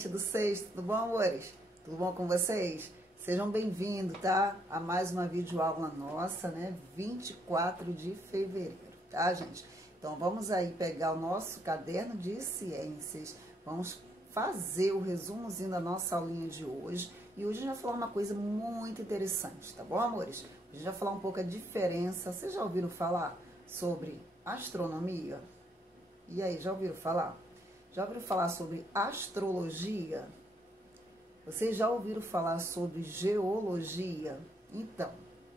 gente do Sexto, tudo bom, amores? Tudo bom com vocês? Sejam bem-vindos, tá? A mais uma videoaula nossa, né? 24 de fevereiro, tá, gente? Então, vamos aí pegar o nosso caderno de ciências, vamos fazer o resumozinho da nossa aulinha de hoje. E hoje a gente vai falar uma coisa muito interessante, tá bom, amores? Hoje a gente vai falar um pouco a diferença. Vocês já ouviram falar sobre astronomia? E aí, já ouviram falar? Já ouviram falar sobre astrologia? Vocês já ouviram falar sobre geologia? Então,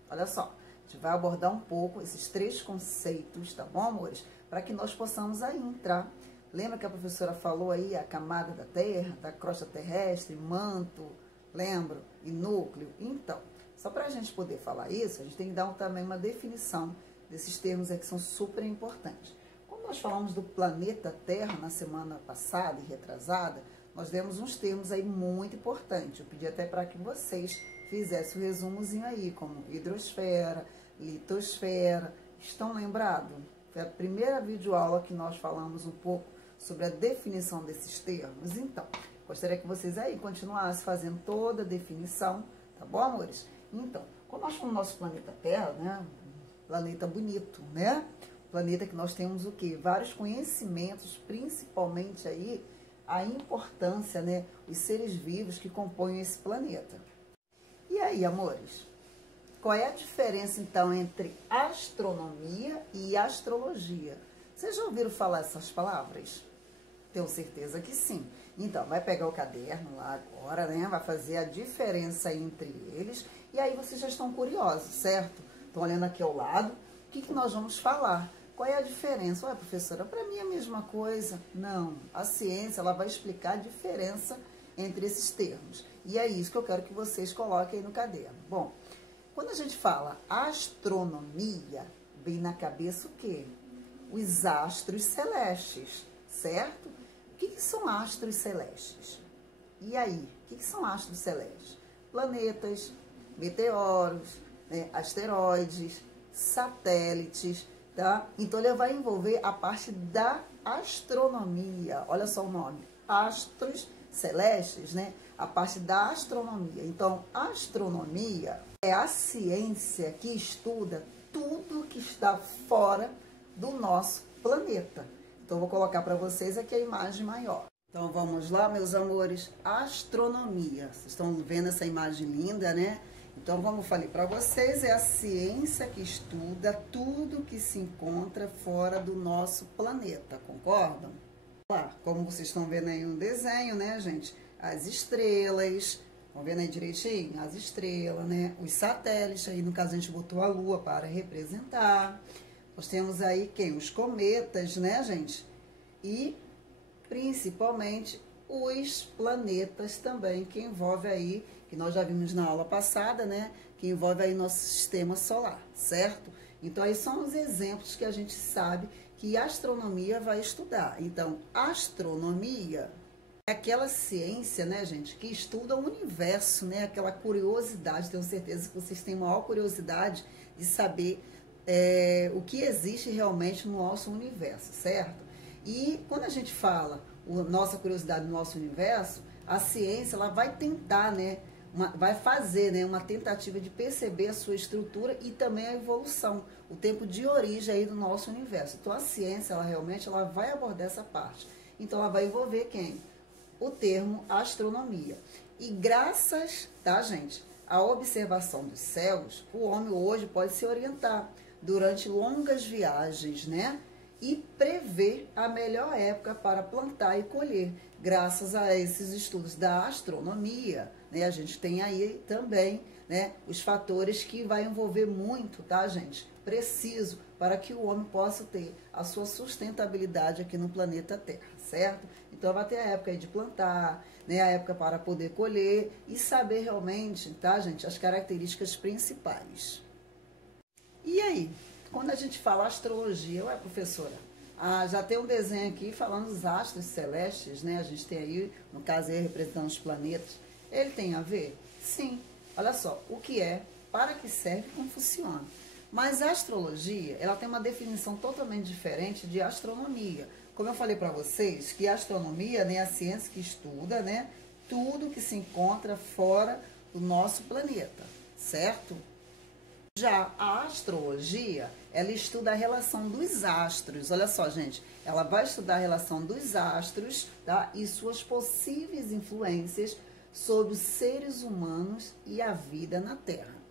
olha só, a gente vai abordar um pouco esses três conceitos, tá bom, amores? Para que nós possamos aí entrar. Lembra que a professora falou aí a camada da Terra, da crosta terrestre, manto, lembra? E núcleo? Então, só para a gente poder falar isso, a gente tem que dar também uma definição desses termos aí que são super importantes. Quando nós falamos do planeta Terra na semana passada e retrasada, nós demos uns termos aí muito importantes. Eu pedi até para que vocês fizessem o resumozinho aí, como hidrosfera, litosfera. Estão lembrados? Foi a primeira videoaula que nós falamos um pouco sobre a definição desses termos. Então, gostaria que vocês aí continuassem fazendo toda a definição, tá bom, amores? Então, quando nós falamos do nosso planeta Terra, né? Planeta bonito, né? Planeta que nós temos o quê? Vários conhecimentos, principalmente aí a importância, né? Os seres vivos que compõem esse planeta. E aí, amores? Qual é a diferença, então, entre astronomia e astrologia? Vocês já ouviram falar essas palavras? Tenho certeza que sim. Então, vai pegar o caderno lá agora, né? Vai fazer a diferença entre eles. E aí vocês já estão curiosos, certo? Estão olhando aqui ao lado. O que nós vamos falar? Qual é a diferença? Ué, professora, para mim é a mesma coisa. Não, a ciência ela vai explicar a diferença entre esses termos. E é isso que eu quero que vocês coloquem aí no caderno. Bom, quando a gente fala astronomia, vem na cabeça o quê? Os astros celestes, certo? O que são astros celestes? E aí, o que são astros celestes? Planetas, meteoros, né, asteroides, satélites, tá? Então, ele vai envolver a parte da astronomia. Olha só o nome, astros celestes, né? A parte da astronomia. Então, a astronomia é a ciência que estuda tudo que está fora do nosso planeta. Então, vou colocar para vocês aqui a imagem maior. Então, vamos lá, meus amores. Astronomia. Vocês estão vendo essa imagem linda, né? Então, como falei para vocês, é a ciência que estuda tudo que se encontra fora do nosso planeta, concordam? Lá, como vocês estão vendo aí no desenho, né, gente? As estrelas, estão vendo aí direitinho? As estrelas, né? Os satélites, aí no caso a gente botou a Lua para representar. Nós temos aí quem? Os cometas, né, gente? E, principalmente, os planetas também, que envolve aí, que nós já vimos na aula passada, né? Que envolve aí nosso sistema solar, certo? Então, aí são os exemplos que a gente sabe que a astronomia vai estudar. Então, astronomia é aquela ciência, né, gente, que estuda o universo, né? Aquela curiosidade, tenho certeza que vocês têm maior curiosidade de saber o que existe realmente no nosso universo, certo? E quando a gente fala nossa curiosidade no nosso universo, a ciência ela vai tentar, né, vai fazer, né, uma tentativa de perceber a sua estrutura e também a evolução, o tempo de origem aí do nosso universo. Então a ciência ela realmente ela vai abordar essa parte. Então ela vai envolver quem? O termo astronomia. E graças, tá, gente, à observação dos céus, o homem hoje pode se orientar durante longas viagens, né? E prever a melhor época para plantar e colher. Graças a esses estudos da astronomia, né, a gente tem aí também, né, os fatores que vai envolver muito, tá, gente? Preciso para que o homem possa ter a sua sustentabilidade aqui no planeta Terra, certo? Então vai ter a época aí de plantar, né, a época para poder colher e saber realmente, tá, gente, as características principais. E aí? Quando a gente fala astrologia, ué, professora, já tem um desenho aqui falando dos astros celestes, né? A gente tem aí, no caso aí, representando os planetas. Ele tem a ver? Sim. Olha só, o que é, para que serve e como funciona. Mas a astrologia, ela tem uma definição totalmente diferente de astronomia. Como eu falei para vocês, que a astronomia, né, é a ciência que estuda, né, tudo que se encontra fora do nosso planeta, certo? Já a astrologia, ela estuda a relação dos astros. Olha só, gente, ela vai estudar a relação dos astros, tá? E suas possíveis influências sobre os seres humanos e a vida na Terra.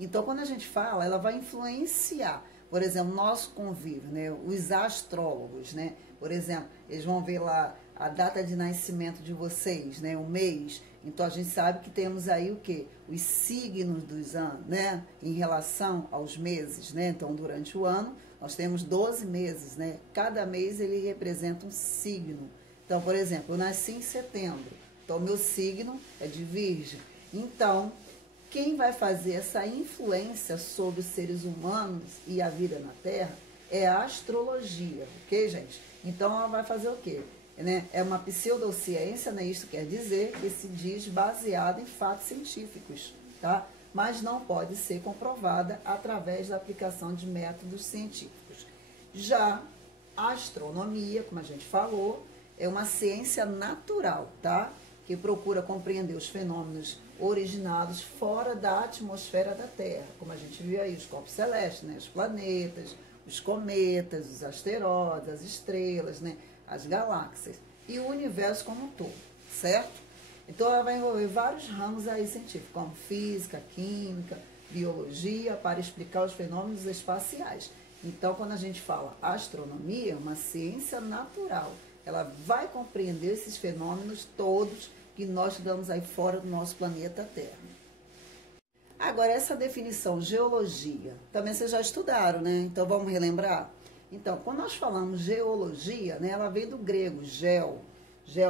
Então, quando a gente fala, ela vai influenciar, por exemplo, nosso convívio, né? Os astrólogos, né? Por exemplo, eles vão ver lá a data de nascimento de vocês, né? O mês. Então, a gente sabe que temos aí o quê? Os signos dos anos, né? Em relação aos meses, né? Então, durante o ano, nós temos 12 meses, né? Cada mês, ele representa um signo. Então, por exemplo, eu nasci em setembro. Então, meu signo é de Virgem. Então, quem vai fazer essa influência sobre os seres humanos e a vida na Terra é a astrologia, ok, gente? Então, ela vai fazer o quê? Né? É uma pseudociência, né? Isso quer dizer que se diz baseada em fatos científicos, tá? Mas não pode ser comprovada através da aplicação de métodos científicos. Já a astronomia, como a gente falou, é uma ciência natural, tá? Que procura compreender os fenômenos originados fora da atmosfera da Terra, como a gente viu aí, os corpos celestes, né? Os planetas, os cometas, os asteroides, as estrelas, né? As galáxias e o universo como um todo, certo? Então, ela vai envolver vários ramos aí científicos, como física, química, biologia, para explicar os fenômenos espaciais. Então, quando a gente fala astronomia, é uma ciência natural. Ela vai compreender esses fenômenos todos que nós estudamos aí fora do nosso planeta Terra. Agora, essa definição geologia, também vocês já estudaram, né? Então, vamos relembrar? Então, quando nós falamos geologia, né, ela vem do grego, geo,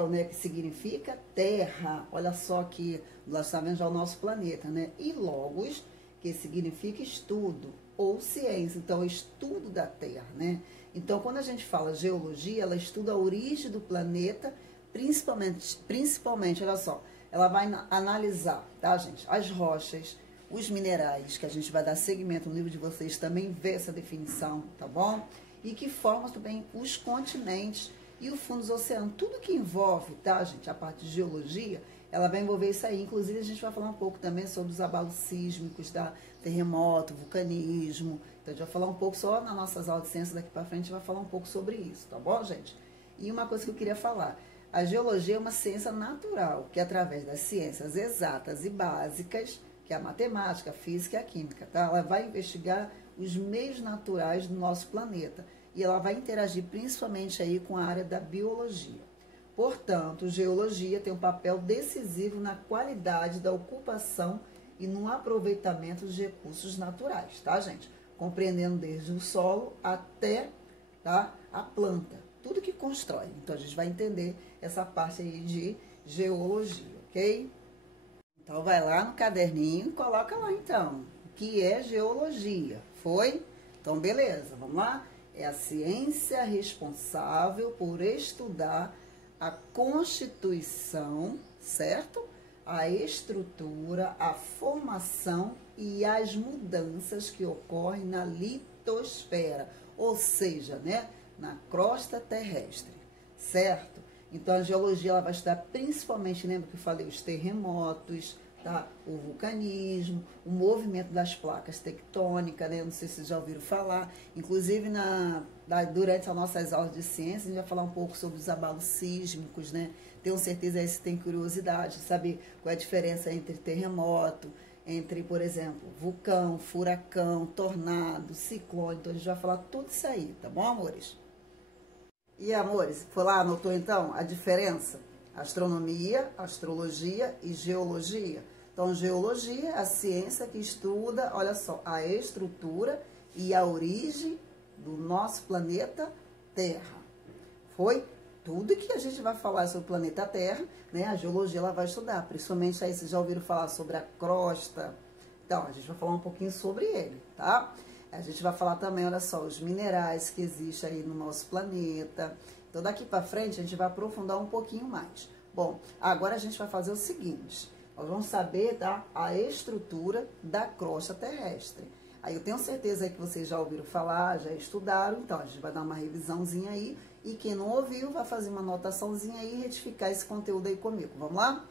né, que significa terra. Olha só que nós estamos vendo já o nosso planeta, né? E logos, que significa estudo ou ciência, então estudo da Terra, né? Então, quando a gente fala geologia, ela estuda a origem do planeta, principalmente, olha só, ela vai analisar, tá, gente, as rochas, os minerais, que a gente vai dar seguimento no livro de vocês, também vê essa definição, tá bom? E que formam também os continentes e o fundo dos oceanos. Tudo que envolve, tá, gente, a parte de geologia, ela vai envolver isso aí. Inclusive, a gente vai falar um pouco também sobre os abalos sísmicos, tá? Terremoto, vulcanismo. Então, a gente vai falar um pouco só nas nossas aulas de ciência daqui para frente, a gente vai falar um pouco sobre isso, tá bom, gente? E uma coisa que eu queria falar, a geologia é uma ciência natural, que através das ciências exatas e básicas, que é a matemática, a física e a química, tá? Ela vai investigar os meios naturais do nosso planeta e ela vai interagir principalmente aí com a área da biologia. Portanto, geologia tem um papel decisivo na qualidade da ocupação e no aproveitamento dos recursos naturais, tá, gente? Compreendendo desde o solo até, tá, a planta, tudo que constrói. Então, a gente vai entender essa parte aí de geologia, ok? Então, vai lá no caderninho e coloca lá, então, o que é geologia, foi? Então, beleza, vamos lá? É a ciência responsável por estudar a constituição, certo? A estrutura, a formação e as mudanças que ocorrem na litosfera, ou seja, né, na crosta terrestre, certo? Então, a geologia ela vai estudar principalmente, lembra que eu falei, os terremotos, tá? O vulcanismo, o movimento das placas tectônicas, né? Não sei se vocês já ouviram falar. Inclusive, durante as nossas aulas de ciência, a gente vai falar um pouco sobre os abalos sísmicos, né? Tenho certeza aí se tem curiosidade, saber qual é a diferença entre terremoto, entre, por exemplo, vulcão, furacão, tornado, ciclone. Então, a gente vai falar tudo isso aí, tá bom, amores? E, amores, foi lá, anotou então a diferença? Astronomia, astrologia e geologia. Então, geologia é a ciência que estuda, olha só, a estrutura e a origem do nosso planeta Terra. Foi tudo que a gente vai falar sobre o planeta Terra, né? A geologia ela vai estudar, principalmente aí vocês já ouviram falar sobre a crosta. Então, a gente vai falar um pouquinho sobre ele, tá? A gente vai falar também, olha só, os minerais que existem aí no nosso planeta. Então, daqui para frente, a gente vai aprofundar um pouquinho mais. Bom, agora a gente vai fazer o seguinte. Nós vamos saber, tá, a estrutura da crosta terrestre. Aí eu tenho certeza aí que vocês já ouviram falar, já estudaram, então a gente vai dar uma revisãozinha aí, e quem não ouviu vai fazer uma anotaçãozinha aí e retificar esse conteúdo aí comigo. Vamos lá?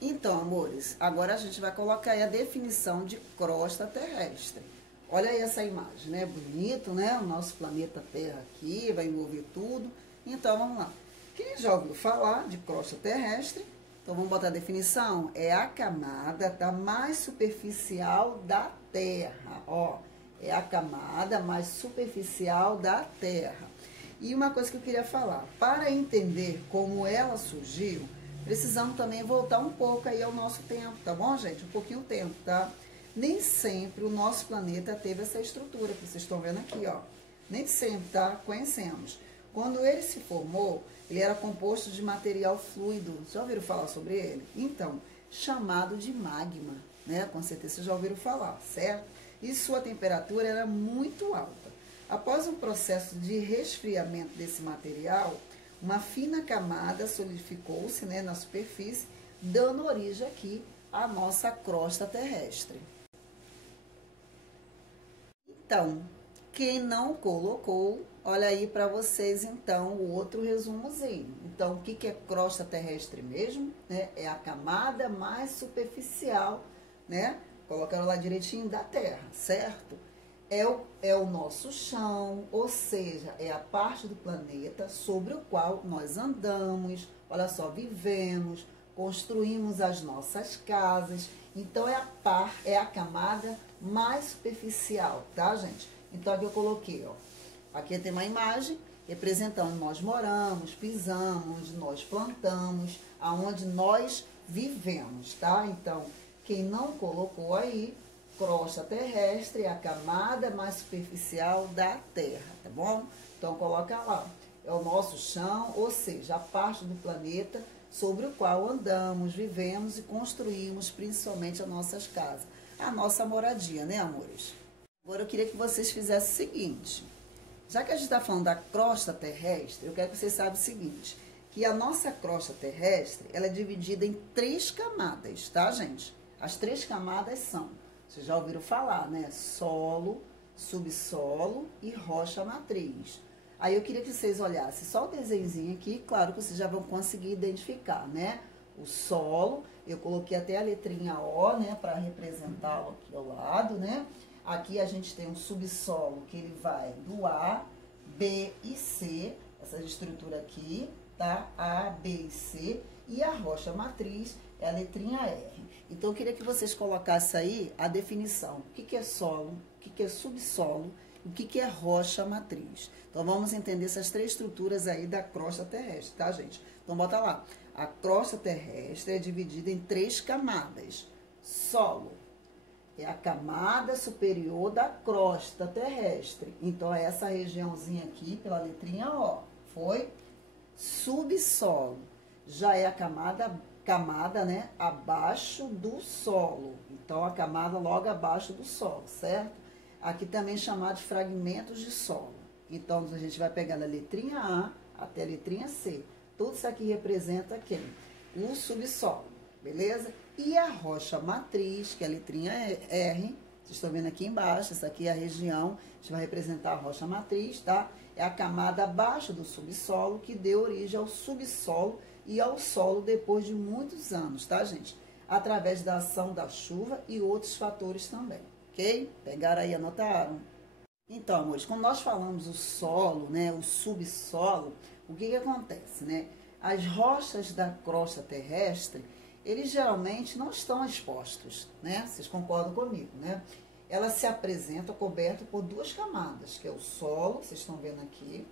Então, amores, agora a gente vai colocar aí a definição de crosta terrestre. Olha aí essa imagem, né? Bonito, né? O nosso planeta Terra aqui, vai envolver tudo. Então, vamos lá. Quem já ouviu falar de crosta terrestre? Então, vamos botar a definição. É a camada mais superficial da Terra, ó. É a camada mais superficial da Terra. E uma coisa que eu queria falar. Para entender como ela surgiu, precisamos também voltar um pouco aí ao nosso tempo, tá bom, gente? Um pouquinho o tempo, tá? Nem sempre o nosso planeta teve essa estrutura que vocês estão vendo aqui, ó. Nem sempre, tá? Conhecemos. Quando ele se formou, ele era composto de material fluido. Já ouviram falar sobre ele? Então, chamado de magma, né? Com certeza vocês já ouviram falar, certo? E sua temperatura era muito alta. Após um processo de resfriamento desse material, uma fina camada solidificou-se, né, na superfície, dando origem aqui à nossa crosta terrestre. Então, quem não colocou, olha aí para vocês então o outro resumozinho. Então, o que é crosta terrestre mesmo? Né? É a camada mais superficial, né? Colocaram lá direitinho, da Terra, certo? É o nosso chão, ou seja, é a parte do planeta sobre o qual nós andamos, olha só, vivemos, construímos as nossas casas. Então, é a camada mais superficial, tá, gente? Então, aqui eu coloquei, ó, aqui tem uma imagem representando nós moramos, pisamos, nós plantamos, aonde nós vivemos, tá? Então, quem não colocou aí, crosta terrestre é a camada mais superficial da Terra, tá bom? Então, coloca lá. É o nosso chão, ou seja, a parte do planeta sobre o qual andamos, vivemos e construímos principalmente as nossas casas. A nossa moradia, né, amores? Agora, eu queria que vocês fizessem o seguinte. Já que a gente está falando da crosta terrestre, eu quero que vocês saibam o seguinte, que a nossa crosta terrestre, ela é dividida em 3 camadas, tá, gente? As 3 camadas são, vocês já ouviram falar, né? Solo, subsolo e rocha matriz. Aí eu queria que vocês olhassem só o desenhozinho aqui, claro que vocês já vão conseguir identificar, né? O solo, eu coloquei até a letrinha O, né? Para representá-lo aqui ao lado, né? Aqui a gente tem um subsolo que ele vai do A, B e C, essa estrutura aqui, tá? A, B e C. E a rocha matriz é a letrinha R. Então, eu queria que vocês colocassem aí a definição. O que é solo, o que é subsolo, o que é rocha matriz. Então, vamos entender essas 3 estruturas aí da crosta terrestre, tá, gente? Então, bota lá. A crosta terrestre é dividida em 3 camadas. Solo é a camada superior da crosta terrestre. Então, é essa regiãozinha aqui, pela letrinha O. Foi? Subsolo. Já é a camada, né, abaixo do solo. Então, a camada logo abaixo do solo, certo? Aqui também chamado de fragmentos de solo. Então, a gente vai pegar da letrinha A até a letrinha C. Tudo isso aqui representa quem? O subsolo, beleza? E a rocha matriz, que é a letrinha R, vocês estão vendo aqui embaixo, essa aqui é a região, a gente vai representar a rocha matriz, tá? É a camada abaixo do subsolo que deu origem ao subsolo e ao solo depois de muitos anos, tá, gente? Através da ação da chuva e outros fatores também, ok? Pegaram aí, anotaram? Então, amores, quando nós falamos o solo, né, o subsolo, o que acontece, né? As rochas da crosta terrestre, eles geralmente não estão expostos, né? Vocês concordam comigo, né? Elas se apresentam cobertas por 2 camadas, que é o solo, vocês estão vendo aqui,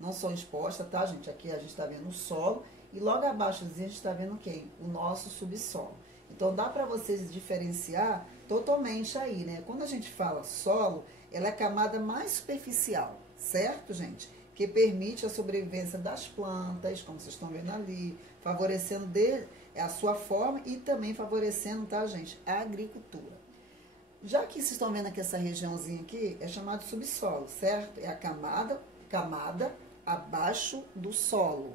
não são expostas, tá, gente? Aqui a gente está vendo o solo, e logo abaixo a gente está vendo quem? O nosso subsolo. Então, dá para vocês diferenciar totalmente aí, né? Quando a gente fala solo, ela é a camada mais superficial, certo, gente? Que permite a sobrevivência das plantas, como vocês estão vendo ali, favorecendo a sua forma e também favorecendo, tá, gente, a agricultura. Já que vocês estão vendo aqui essa regiãozinha aqui, é chamado subsolo, certo? É a camada abaixo do solo.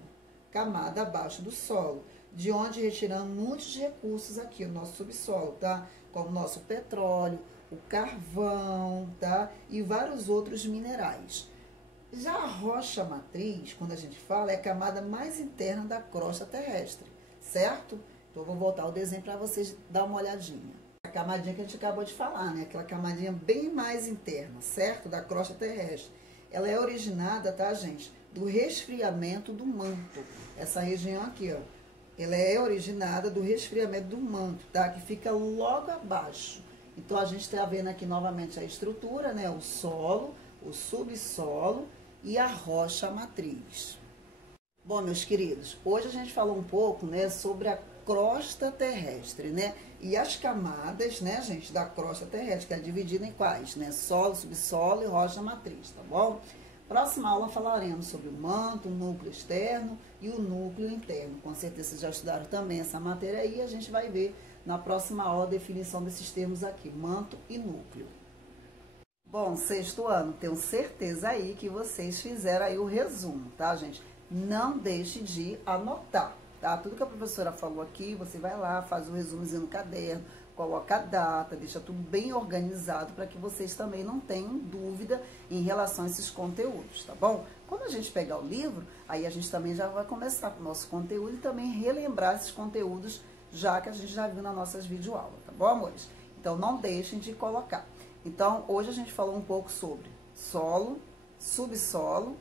Camada abaixo do solo, de onde retiramos muitos recursos aqui, o nosso subsolo, tá? Como o nosso petróleo, o carvão, tá? E vários outros minerais. Já a rocha matriz, quando a gente fala, é a camada mais interna da crosta terrestre, certo? Então, eu vou voltar o desenho para vocês dar uma olhadinha. A camadinha que a gente acabou de falar, né? Aquela camadinha bem mais interna, certo? Da crosta terrestre. Ela é originada, tá, gente? Do resfriamento do manto. Essa região aqui, ó. Ela é originada do resfriamento do manto, tá? Que fica logo abaixo. Então, a gente está vendo aqui novamente a estrutura, né? O solo, o subsolo e a rocha matriz. Bom, meus queridos, hoje a gente falou um pouco, né, sobre a crosta terrestre, né? E as camadas, né, gente, da crosta terrestre, que é dividida em quais, né? Solo, subsolo e rocha matriz, tá bom? Próxima aula falaremos sobre o manto, o núcleo externo e o núcleo interno. Com certeza vocês já estudaram também essa matéria aí, a gente vai ver na próxima aula a definição desses termos aqui, manto e núcleo. Bom, sexto ano, tenho certeza aí que vocês fizeram aí o resumo, tá, gente? Não deixe de anotar, tá? Tudo que a professora falou aqui, você vai lá, faz o resumozinho no caderno, coloca a data, deixa tudo bem organizado para que vocês também não tenham dúvida em relação a esses conteúdos, tá bom? Quando a gente pegar o livro, aí a gente também já vai começar com o nosso conteúdo e também relembrar esses conteúdos já que a gente já viu nas nossas videoaulas, tá bom, amores? Então, não deixem de colocar. Então, hoje a gente falou um pouco sobre solo, subsolo,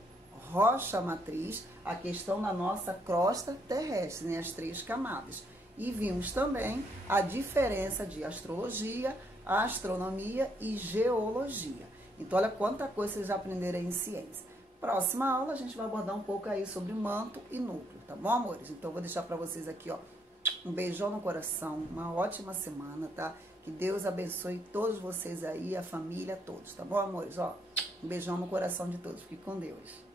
rocha matriz, a questão da nossa crosta terrestre, né, as 3 camadas. E vimos também a diferença de astrologia, astronomia e geologia. Então, olha quanta coisa vocês já aprenderam aí em ciência. Próxima aula, a gente vai abordar um pouco aí sobre manto e núcleo, tá bom, amores? Então, eu vou deixar para vocês aqui, ó, um beijão no coração, uma ótima semana, tá? Que Deus abençoe todos vocês aí, a família, todos, tá bom, amores? Ó, um beijão no coração de todos. Fique com Deus.